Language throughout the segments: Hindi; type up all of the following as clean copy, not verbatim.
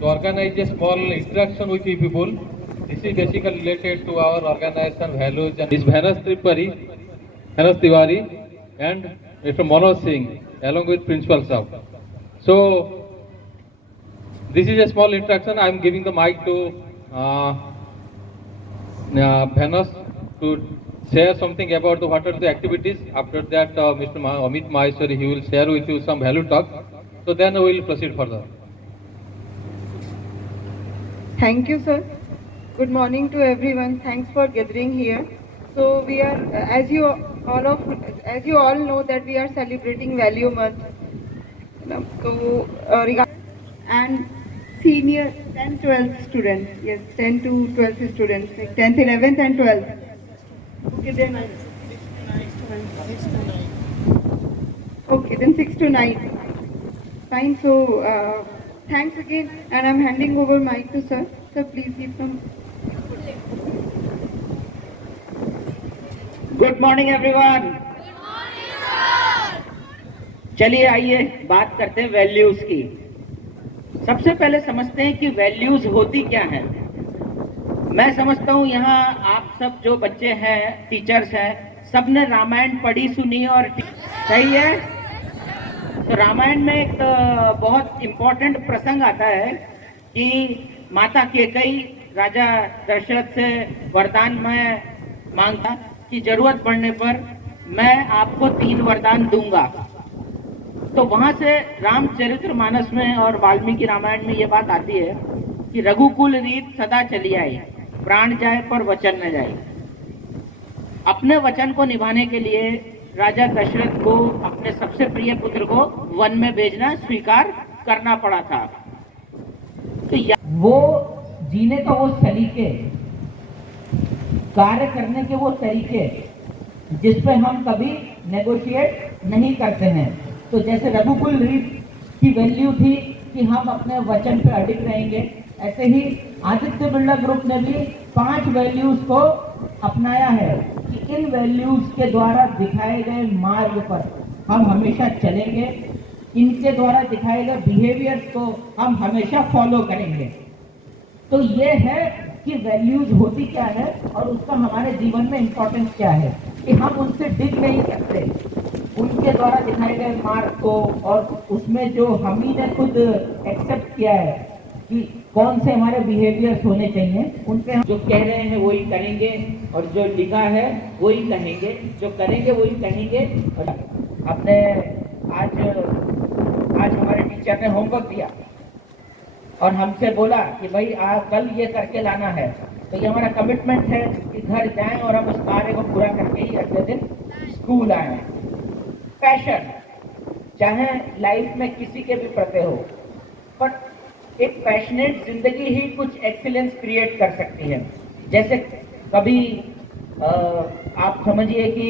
to organize a small interaction with you people. This is basically related to our organization values and Ms. Bhanas Tiwari and Mr. Manoj Singh along with Principal Sir. So this is a small interaction. I am giving the mic to Bhanas to share something about what are the activities. After that, Mr. Amit Maheshwari, he will share with you some value talk. So then we will proceed further. Thank you, sir. Good morning to everyone. Thanks for gathering here. So we are, as you all know, that we are celebrating Value Month. So and senior 10, 12 students, yes, 10 to 12 students, like 10th, 11th, and 12th. Okay, then 6 to 9. Fine. So thanks again, and I'm handing over mic to sir. Sir, please give some. Good morning everyone. चलिए आइए बात करते हैं वैल्यूज की। सबसे पहले समझते हैं कि वैल्यूज होती क्या है। मैं समझता हूं यहाँ आप सब जो बच्चे हैं, टीचर्स हैं, सबने रामायण पढ़ी सुनी और सही है। तो रामायण में एक बहुत इंपॉर्टेंट प्रसंग आता है कि माता कैकेयी राजा दशरथ से वरदान में मांगता कि जरूरत पड़ने पर मैं आपको 3 वरदान दूंगा। तो वहां से रामचरितमानस में और वाल्मीकि रामायण में ये बात आती है कि रघुकुल रीत सदा चली आई, प्राण जाए पर वचन न जाए। अपने वचन को निभाने के लिए राजा दशरथ को अपने सबसे प्रिय पुत्र को वन में भेजना स्वीकार करना पड़ा था। तो वो जीने का वो सलीके, कार्य करने के वो तरीके जिस पे हम कभी नेगोशिएट नहीं करते हैं। तो जैसे रघुकुल रीत की वैल्यू थी कि हम अपने वचन पे अडिग रहेंगे, ऐसे ही आदित्य बिरला ग्रुप ने भी 5 वैल्यूज को अपनाया है कि इन वैल्यूज के द्वारा दिखाए गए मार्ग पर हम हमेशा चलेंगे, इनके द्वारा दिखाए गए बिहेवियर्स को हम हमेशा फॉलो करेंगे। तो ये है कि वैल्यूज होती क्या है और उसका हमारे जीवन में इम्पोर्टेंस क्या है कि हम उनसे डिग नहीं सकते, उनके द्वारा दिखाए गए मार्ग को और उसमें जो हम ही ने खुद एक्सेप्ट किया है कि कौन से हमारे बिहेवियर्स होने चाहिए, उन पे हम जो कह रहे हैं वही करेंगे और जो लिखा है वही कहेंगे, जो करेंगे वही कहेंगे। और आपने आज हमारे टीचर ने होमवर्क दिया और हमसे बोला कि भाई आप कल ये करके लाना है। तो ये हमारा कमिटमेंट है कि घर जाएं और हम उस कार्य को पूरा करके ही अगले दिन स्कूल आए। पैशन चाहे लाइफ में किसी के भी प्रति हो, पर एक पैशनेट जिंदगी ही कुछ एक्सीलेंस क्रिएट कर सकती है। जैसे कभी आप समझिए कि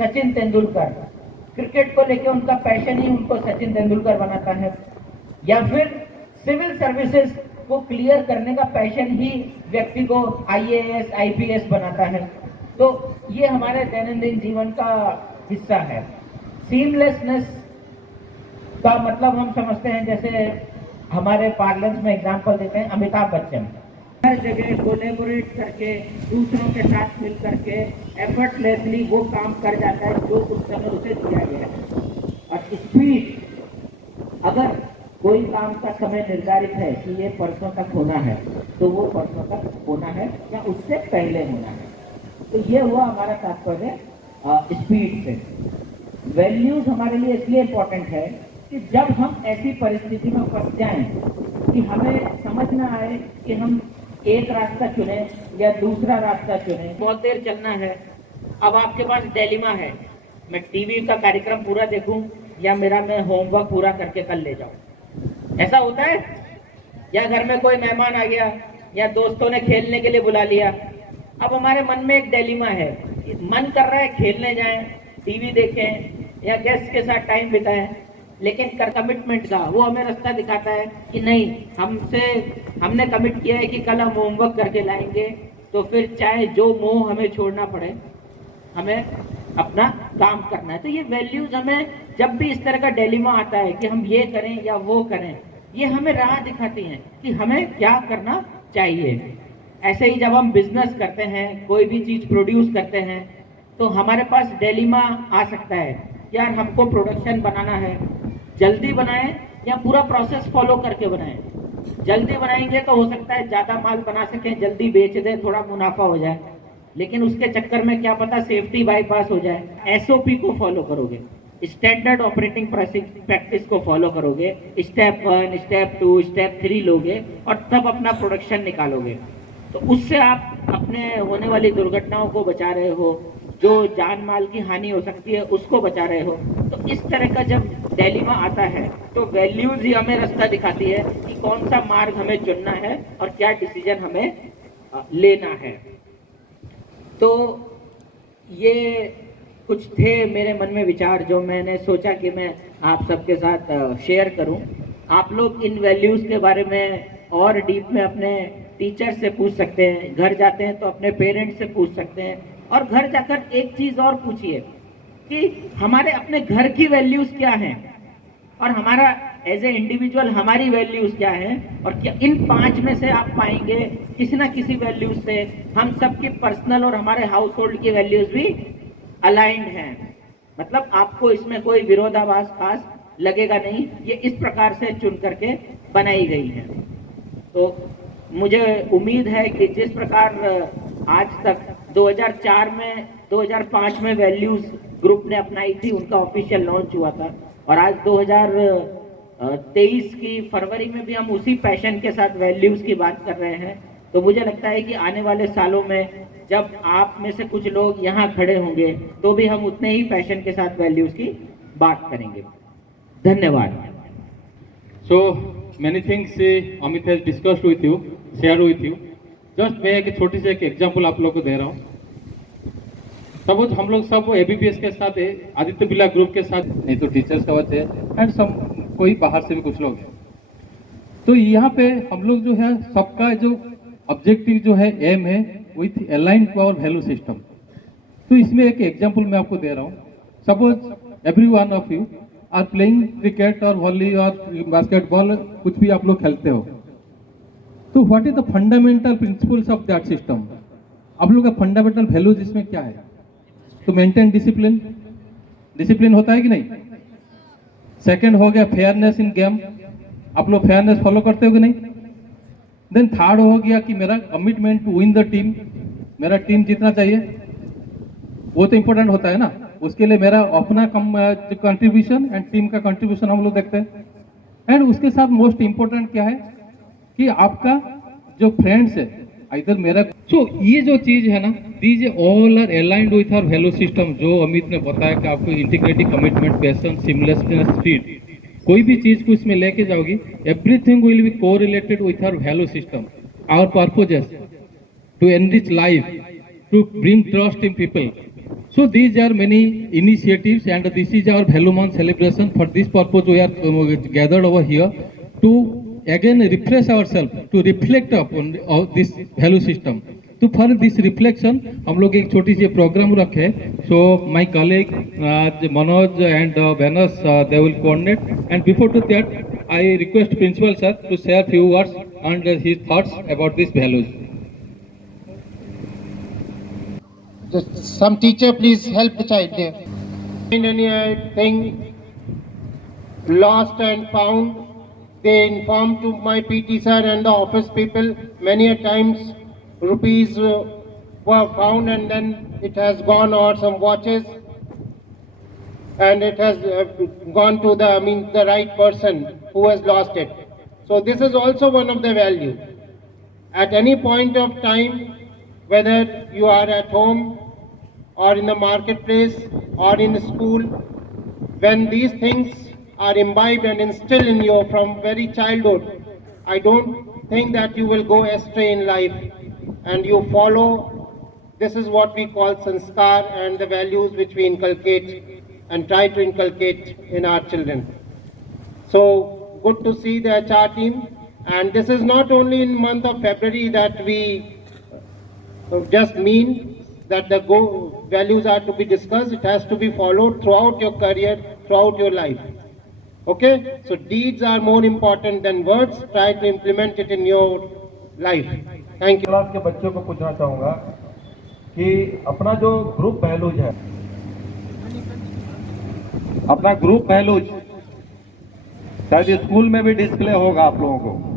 सचिन तेंदुलकर, क्रिकेट को लेकर उनका पैशन ही उनको सचिन तेंदुलकर बनाता है, या फिर सिविल सर्विसेज को क्लियर करने का पैशन ही व्यक्ति को आईएएस आईपीएस बनाता है। तो ये हमारे दैनंदिन जीवन का हिस्सा है। सीमलेसनेस का मतलब हम समझते हैं, जैसे हमारे पार्लेंस में एग्जांपल देते हैं अमिताभ बच्चन, हर जगह कोलैबोरेट करके दूसरों के साथ मिल करके एफर्टलेसली वो काम कर जाता है जो उस समय उसे दिया गया है। और स्पीड, अगर कोई काम का समय निर्धारित है कि ये परसों तक होना है तो वो परसों तक होना है या उससे पहले होना है। तो ये हुआ हमारा तात्पर्य स्पीड से। वैल्यूज हमारे लिए इसलिए इम्पोर्टेंट है कि जब हम ऐसी परिस्थिति में फंस जाएं कि हमें समझ ना आए कि हम एक रास्ता चुने या दूसरा रास्ता चुने, बहुत देर चलना है, अब आपके पास डिलेमा है, मैं टीवी का कार्यक्रम पूरा देखूं या मैं होमवर्क पूरा करके कल ले जाऊं। ऐसा होता है? या घर में कोई मेहमान आ गया या दोस्तों ने खेलने के लिए बुला लिया, अब हमारे मन में एक डिलेमा है, मन कर रहा है खेलने जाएं, टीवी देखें या गेस्ट के साथ टाइम बिताएं, लेकिन कमिटमेंट का वो हमें रास्ता दिखाता है कि नहीं, हमने कमिट किया है कि कल हम होमवर्क करके लाएंगे, तो फिर चाहे जो मोह हमें छोड़ना पड़े, हमें अपना काम करना है। तो ये वैल्यूज हमें जब भी इस तरह का डिलेमा आता है कि हम ये करें या वो करें, ये हमें राह दिखाती हैं कि हमें क्या करना चाहिए। ऐसे ही जब हम बिजनेस करते हैं, कोई भी चीज प्रोड्यूस करते हैं, तो हमारे पास डिलेमा आ सकता है, यार हमको प्रोडक्शन बनाना है, जल्दी बनाएं या पूरा प्रोसेस फॉलो करके बनाएं। जल्दी बनाएंगे तो हो सकता है ज़्यादा माल बना सकें, जल्दी बेच दें, थोड़ा मुनाफा हो जाए, लेकिन उसके चक्कर में क्या पता सेफ्टी बाईपास हो जाए। एसओपी को फॉलो करोगे, स्टैंडर्ड ऑपरेटिंग प्रैक्टिस को फॉलो करोगे, स्टेप 1, स्टेप 2, स्टेप 3 लोगे और तब अपना प्रोडक्शन निकालोगे, तो उससे आप अपने होने वाली दुर्घटनाओं को बचा रहे हो, जो जान माल की हानि हो सकती है उसको बचा रहे हो। तो इस तरह का जब डिलेमा आता है तो वैल्यूज ही हमें रास्ता दिखाती है कि कौन सा मार्ग हमें चुनना है और क्या डिसीजन हमें लेना है। तो ये कुछ थे मेरे मन में विचार जो मैंने सोचा कि मैं आप सबके साथ शेयर करूं। आप लोग इन वैल्यूज के बारे में और डीप में अपने टीचर से पूछ सकते हैं, घर जाते हैं तो अपने पेरेंट्स से पूछ सकते हैं, और घर जाकर एक चीज और पूछिए कि हमारे अपने घर की वैल्यूज क्या हैं और हमारा एज ए इंडिविजुअल हमारी वैल्यूज क्या है, और क्या इन 5 में से आप पाएंगे किसी ना किसी वैल्यूज से हम सबकी पर्सनल और हमारे हाउस होल्ड की वैल्यूज भी अलाइंड हैं। मतलब आपको इसमें कोई विरोधाभास खास लगेगा नहीं, ये इस प्रकार से चुन करके बनाई गई है। तो मुझे उम्मीद है कि जिस प्रकार आज तक 2004 में 2005 में वैल्यूज ग्रुप ने अपनाई थी, उनका ऑफिशियल लॉन्च हुआ था, और आज 2023 की फरवरी में भी हम उसी पैशन के साथ वैल्यूज की बात कर रहे हैं। तो मुझे लगता है कि आने वाले सालों में जब आप में से कुछ लोग यहाँ खड़े होंगे तो भी हम उतने ही पैशन के साथ वैल्यूज की बात करेंगे। धन्यवाद। So many things Amit has discussed with you, shared with you. Just मैं एक छोटी सी एक एग्जांपल आप लोग को दे रहा हूँ। सपोज हम लोग सब एबीपीएस के साथ है, आदित्य बिरला ग्रुप के साथ, नहीं तो टीचर्स का वजह है, एंड सब कोई बाहर से भी कुछ लोग हैं। तो यहाँ पे हम लोग जो है सबका जो ऑब्जेक्टिव जो है एम है with align to our value system. तो इसमें एक एग्जांपल मैं आपको दे रहा हूँ। Suppose every one of you are playing cricket और वॉली और बास्केटबॉल, कुछ भी आप लोग खेलते हो, तो what is the fundamental principles of that system? आप लोग का फंडामेंटल वैल्यूज इसमें क्या है? तो मेंटेन डिसिप्लिन, डिसिप्लिन होता है कि नहीं? सेकंड हो गया फेयरनेस इन गेम, आप लोग फेयरनेस फॉलो करते हो कि नहीं? देन थर्ड हो गया कि मेरा commitment to win the team, मेरा टीम जीतना चाहिए, वो तो इंपॉर्टेंट होता है ना। उसके लिए मेरा अपना कंट्रीब्यूशन एंड टीम का कंट्रीब्यूशन हम लोग देखते हैं। एंड उसके साथ मोस्ट इंपॉर्टेंट क्या है कि आपका जो फ्रेंड्स है इधर मेरा, सो ये जो चीज है ना, these all are aligned with our value system. जो अमित ने बताया कि आपको integrity, commitment, passion, seamlessness, speed, कोई भी चीज को इसमें लेके जाओगी, everything will be correlated with our value system, our purposes to enrich life, to bring trust in people. So these are many initiatives and this is our value month celebration. For this purpose we are gathered over here to again refresh ourselves, to reflect upon this value system. तो for this reflection हम लोग एक छोटी सी प्रोग्राम रखे. So my colleague Manoj and Venus they will coordinate, and before to that I request principal sir to share few words and his thoughts about these values. Some teacher, please help the child there. Anything lost and found, they inform to my PT sir and the office people. Many a times rupees were found and then it has gone, or some watches, and it has gone to the right person who has lost it. So this is also one of the value. At any point of time, whether you are at home or in the marketplace or in school, when these things are imbibed and instilled in you from very childhood, I don't think that you will go astray in life, and you follow. This is what we call sanskar, and the values which we inculcate and try to inculcate in our children. So good to see the HR team, and this is not only in month of February that we just mean that the values are to be discussed. It has to be followed throughout your career, throughout your life. Okay? So deeds are more important than words. Try to implement it in your life. Thank you. Class के बच्चों को पूछना चाहूंगा कि अपना जो ग्रुप वैल्यूज है, अपना ग्रुप वैल्यूज शायद स्कूल में भी डिस्प्ले होगा आप लोगों को।